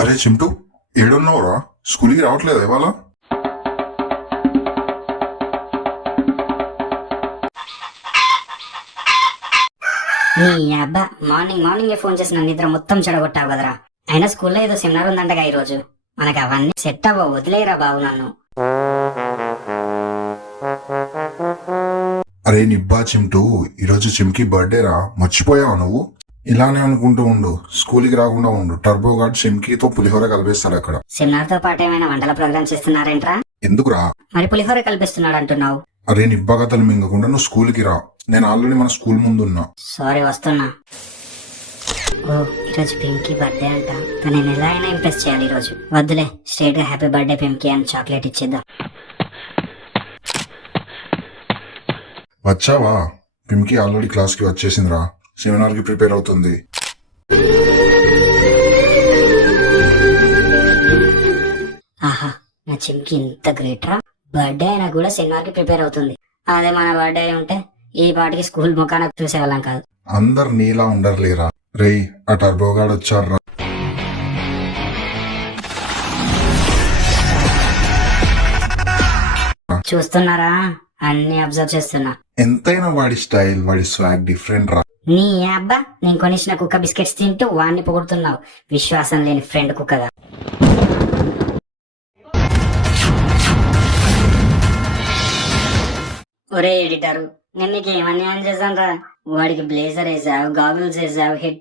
అరే చింటూ, ఏడున్నావురా? స్కూల్కి రావట్లేదు ఇవాళ? నీ అబ్బా మార్నింగ్ మార్నింగే ఫోన్ చేసి నా నిద్ర మొత్తం చెడగొట్టావు కదరా. అయినా స్కూల్లో ఏదో సెమినార్ ఉందంటగా ఈరోజు. మనకి అవన్నీ సెట్ అవ్వ, వదిలేరా బాబు నన్ను. అరే నిబ్బా చింటూ, ఈరోజు చిమ్కి బర్త్డే రా, మర్చిపోయావు నువ్వు? ఇలానే అనుకుంటూ ఉండు, స్కూల్కి రాకుండా ఉండు. టర్బో గార్డ్ చిమ్కీతో పులిహోర కలిపేస్తాడు అక్కడ. సెమినార్ తో పాటు ఏమైనా వంటల ప్రోగ్రామ్ చేస్తున్నారేంట్రా? ఎందుకురా? మరి పులిహోర కల్పిస్తున్నాడు అంటున్నావు. అరే నిబ్బా కథలు మింగకుండా నువ్వు స్కూల్కి రా. నేను ఆల్రెడీ మన స్కూల్ ముందున్నా. సారీ, వస్తున్నా. ఓ, ఈరోజు పింకీ బర్త్డే అంట. తను నేను ఎలా అయినా ఇంప్రెస్ చేయాలి ఈరోజు. వద్దులే, స్ట్రైట్ గా హ్యాపీ బర్త్డే పింకీ అని చాక్లెట్ ఇచ్చేద్దాం. వచ్చావా? పిమ్కి ఆల్రెడీ క్లాస్ కి వచ్చేసిందిరా, సెమినార్ కి ప్రిపేర్ అవుతుంది. ఆహా, నా చిమ్కి ఇంత గ్రేట్ రా. బర్త్డే అయినా కూడా సెమినార్ కి ప్రిపేర్ అవుతుంది. అదే మన బర్త్డే ఉంటే ఈ పాటికి స్కూల్ ముఖాన చూసేవాళ్ళం కాదు. అందరు నీలా ఉండర్లేరా. రేయ్, ఆ టర్బో గార్డ్ వచ్చారా? చూస్తున్నారా? అన్ని అబ్జర్వ్ చేస్తున్నా. ఎంతైనా వాడి స్టైల్, వాడి స్వాగ్ డిఫరెంట్ రా. నీ అబ్బా, నేను కొనిచ్చిన కుక్క బిస్కెట్స్ తింటూ వాడిని పొగుడుతున్నావు. విశ్వాసం లేని ఫ్రెండ్ కుక్కగా. ఒరే ఎడిటరు, నేను నీకు ఏమని ఆన్ చేశాను రా? వాడికి బ్లేజర్ వేసావు, గాగుల్స్ వేసావు, హెడ్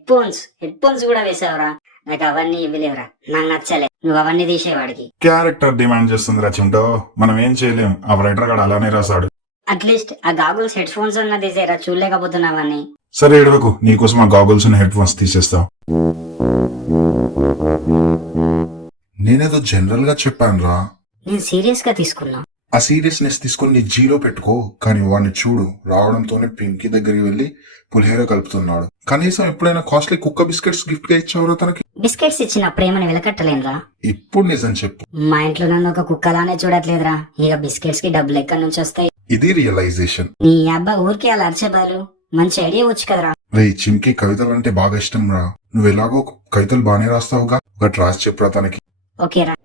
ఫోన్స్ కూడా వేసావురా. నాకు అవన్నీ ఇవ్వలేవురా, నాకు నచ్చలే. నువ్వు అవన్నీ తీసేవాడికి. క్యారెక్టర్ డిమాండ్ చేస్తుంది రా చింటో, మనం ఏం చేయలేం. ఆ రైటర్ గాడు అలానే రాసాడు. అట్లీస్ట్ ఆ గాగుల్స్ హెడ్ ఫోన్స్ అన్న తీసేరా, చూడలేకపోతున్నావని. సరే ఏడవకు, నీకోసం ఆ గాగుల్స్ హెడ్ ఫోన్స్ తీసేస్తా. నేనేదో జనరల్ గా చెప్పాను రా. నేను సీరియస్ గా తీసుకున్నా. ఆ సీరియస్నెస్ తీసుకుని నీ జీలో పెట్టుకో. కానీ వాడిని చూడు, రావడంతోనే పింకీ దగ్గరికి వెళ్లి పులిహోర కలుపుతున్నాడు. కనీసం ఎప్పుడైనా కాస్ట్లీ కుక్క బిస్కెట్స్ గిఫ్ట్ గా ఇచ్చావురా తనకి? బిస్కెట్స్ ఇచ్చిన ప్రేమని వెలకట్టలేనురా. ఇప్పుడు నిజం చెప్పు. మా ఇంట్లో నన్ను ఒక కుక్కలానే చూడట్లేదురా. ఇక బిస్కెట్స్ కి డబ్బులు ఎక్కడి నుంచి వస్తాయి? ఇది రియలైజేషన్. నీ అబ్బా ఊరికి అలా అరిచే బదులు మంచి ఐడియా వచ్చు కదరా. రే చిమ్కి కవితలు అంటే బాగా ఇష్టం రా. నువ్వు ఎలాగో కవితలు బానే రాస్తావుగా, ఒకటి రాసి చెప్పురా తనకి. ఓకేరా.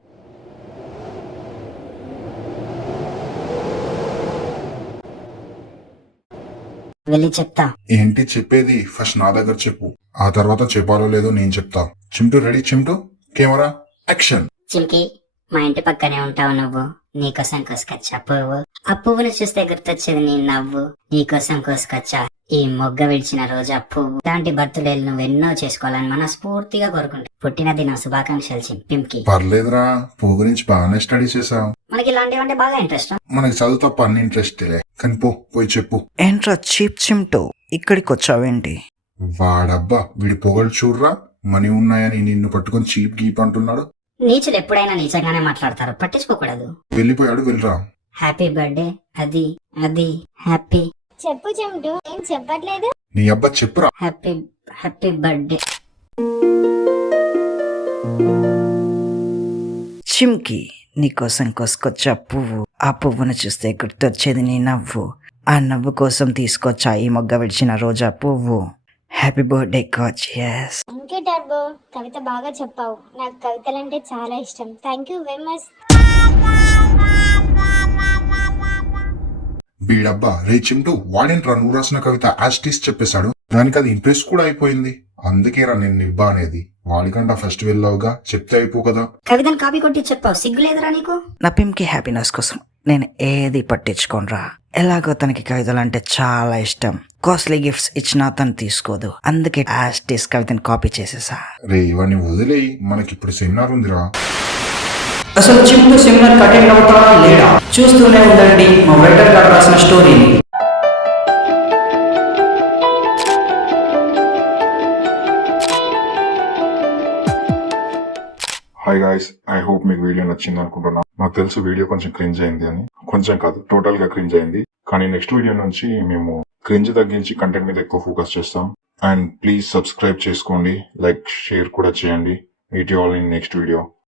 వెళ్ళి చెప్తా. ఏంటి చెప్పేది? ఫస్ట్ నా దగ్గర చెప్పు, ఆ తర్వాత చెప్పాలో లేదో నేను చెప్తా. Chintu ready? Chintu camera action. Chimki, మా ఇంటి పక్కనే ఉంటావు నువ్వు. నీకోసం కోసుకొచ్చా పువ్వు. ఆ పువ్వును చూస్తే గుర్తొచ్చేది నీ నవ్వు. నీకోసం కోసుకొచ్చా ఈ మొగ్గ విడిచిన రోజా పువ్వు. ఇలాంటి బర్త్డేలు నువ్వెన్నో చేసుకోవాలని మనస్ఫూర్తిగా కోరుకుంటా. పుట్టినది నా శుభాకాంక్షలు పింకీ. పర్లేదురా, పువ్వు గురించి బాగానే స్టడీ చేసావు. మనకి ఇలాంటివంటే బాగా ఇంట్రెస్ట్. మనకి చదువు తప్ప అన్ని ఇంట్రెస్టే. కానీ పోయి చెప్పు. ఏంట్రా చీప్ చింటూ, ఇక్కడికి వచ్చావేంటి? వాడబ్బా, వీడి పొగలు చూడరా. మనీ ఉన్నాయని నిన్ను పట్టుకొని చీప్ గీప్ అంటున్నాడు. నీచులు ఎప్పుడైనా నీచంగానే మాట్లాడతారు, పట్టించుకోకూడదు. వెళ్ళిపోయాడు, వెళ్ళరా. Happy birthday. అది అది హ్యాపీ. చెప్పు చెంటు, ఏం చెప్పట్లేదు? నీ అబ్బా చెప్పురా. Happy happy birthday. చిమ్కి, నీకోసం కోసుకొచ్చా పువ్వు. ఆ పువ్వును చూస్తే గుర్తొచ్చేది నీ నవ్వు. ఆ నవ్వు కోసం తీసుకొచ్చా ఈ మొగ్గ విడిచిన రోజా పువ్వు. Happy birthday gorgeous. Thank you turbo, కవిత బాగా చెప్పావు. నాకు కవితలంటే చాలా ఇష్టం. Thank you very much. వీడబ్బా, రే చింటూ, వాడేంట్రా నువ్వు రాసిన కవిత యాస్టీస్ చెప్పేశాడు. దానికి అది ఇంప్రెస్ కూడా అయిపోయింది. అందుకేరా నేను నిబ్బా అనేది. వాడికంటా ఫస్ట్ వెళ్ళావుగా, చెప్తే అయిపో కదా. కవితను కాపీ కొట్టి చెప్పావు, సిగ్గులేదురా నీకు? నా పింకి హ్యాపీనెస్ కోసం నేను ఏది పట్టించుకోనరా. ఎలాగో తనకి కవితలంటే చాలా ఇష్టం. కాస్ట్లీ గిఫ్ట్స్ ఇచ్చినా తను తీసుకోదు. అందుకే యాస్టీస్ కవితను కాపీ చేసేసా. రే ఇవన్నీ వదిలేయి, మనకిప్పుడు సెమినార్ ఉందిరా. అసలు చింటూ సెమినార్ అటెండ్ అవుతాడా లేడా చూస్తూనే ఉండండి మా రైటర్ గారు రాసిన స్టోరీని. హాయ్ గాయ్స్, ఐ హోప్ మీకు వీడియో నచ్చింది అనుకుంటున్నా. నాకు తెలుసు వీడియో కొంచెం క్రింజ్ అయింది అని. కొంచెం కాదు, టోటల్ గా క్రింజ్ అయింది. కానీ నెక్స్ట్ వీడియో నుంచి మేము క్రింజ్ తగ్గించి కంటెంట్ మీద ఎక్కువ ఫోకస్ చేస్తాం. అండ్ ప్లీజ్ సబ్స్క్రైబ్ చేసుకోండి, లైక్ షేర్ కూడా చేయండి. Meet you all in next video.